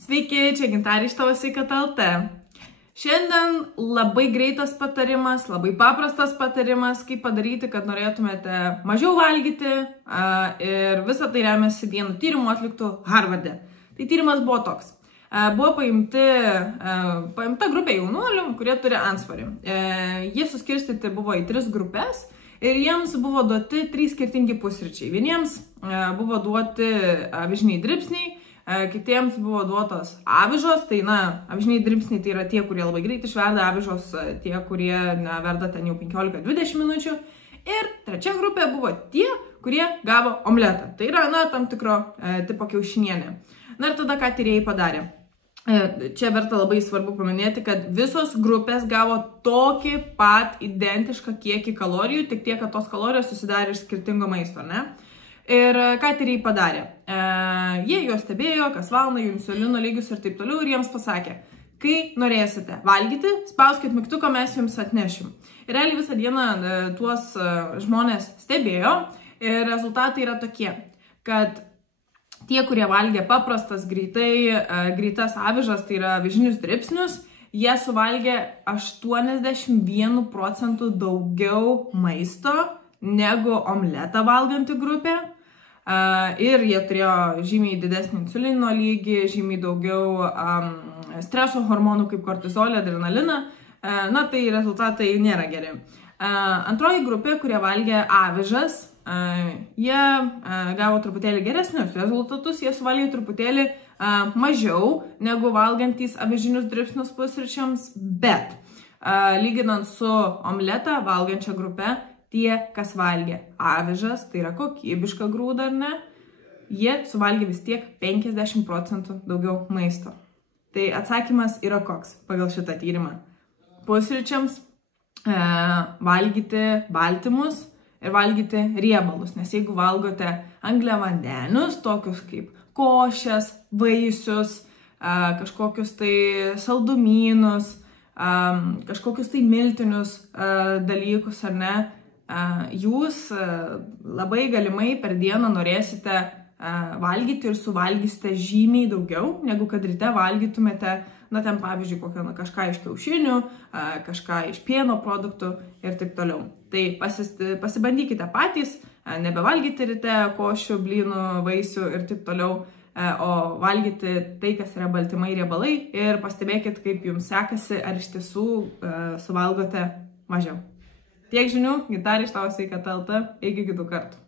Sveiki, čia Gintarė iš Tavo sveikata LT. Šiandien labai greitas patarimas, labai paprastas patarimas, kaip padaryti, kad norėtumėte mažiau valgyti ir visą tai remiasi vienu tyrimu atliktų Harvarde. Tai tyrimas buvo toks. Buvo paimta grupė jaunuolių, kurie turi antsvorį. Jie suskirstyti buvo į 3 grupės ir jiems buvo duoti 3 skirtingi pusryčiai. Vieniems buvo duoti avižiniai dribsniai, kitiems buvo duotos avižos, tai avižiniai dribsniai tai yra tie, kurie labai greit išverda, avižos tie, kurie verda ten jau 15-20 minučių. Ir trečia grupė buvo tie, kurie gavo omletą. Tai yra, tam tikro tipo kiaušinienė. Ir tada ką tyrėjai padarė? Čia verta labai svarbu paminėti, kad visos grupės gavo tokį pat identišką kiekį kalorijų, tik tiek, kad tos kalorijos susidarė iš skirtingo maisto, ne? Ir ką tyrėjai padarė? Jie juos stebėjo, kas valandą, jų insulino lygius ir taip toliau, ir jiems pasakė, kai norėsite valgyti, spauskit mygtuką, mes jums atnešim. Ir realiai visą dieną tuos žmonės stebėjo ir rezultatai yra tokie, kad tie, kurie valgė paprastas greitas avižas, tai yra avižinius dribsnius, jie suvalgė 81% daugiau maisto negu omletą valganti grupė. Ir jie turėjo žymiai didesnį insulino lygį, žymiai daugiau streso hormonų kaip kortizolį, adrenaliną. Tai rezultatai nėra geri. Antroji grupė, kurie valgė avižas, jie gavo truputėlį geresnius rezultatus, jie suvalgė truputėlį mažiau negu valgantys avižinius dribsnius pusryčiams, bet lyginant su omletą valgančia grupe, tie, kas valgė avižas, tai yra kokybiška grūda, ar ne, jie suvalgė vis tiek 50% daugiau maisto. Tai atsakymas yra koks pagal šitą tyrimą. Pusryčiams valgyti baltymus ir valgyti riebalus, nes jeigu valgote angliavandenius, tokius kaip košės, vaisius, kažkokius tai saldumynus, kažkokius tai miltinius dalykus, ar ne, jūs labai galimai per dieną norėsite valgyti ir suvalgysite žymiai daugiau, negu kad ryte valgytumėte, ten pavyzdžiui, kažką iš kiaušinių, kažką iš pieno produktų ir taip toliau. Tai pasibandykite patys, nebevalgyti ryte košių, blynų, vaisių ir taip toliau, o valgyti tai, kas yra baltymai, riebalai, ir pastebėkit, kaip jums sekasi, ar iš tiesų suvalgote mažiau. Tiek žinių, Gintarė iš Tavo sveikata LT, iki kitų kartų.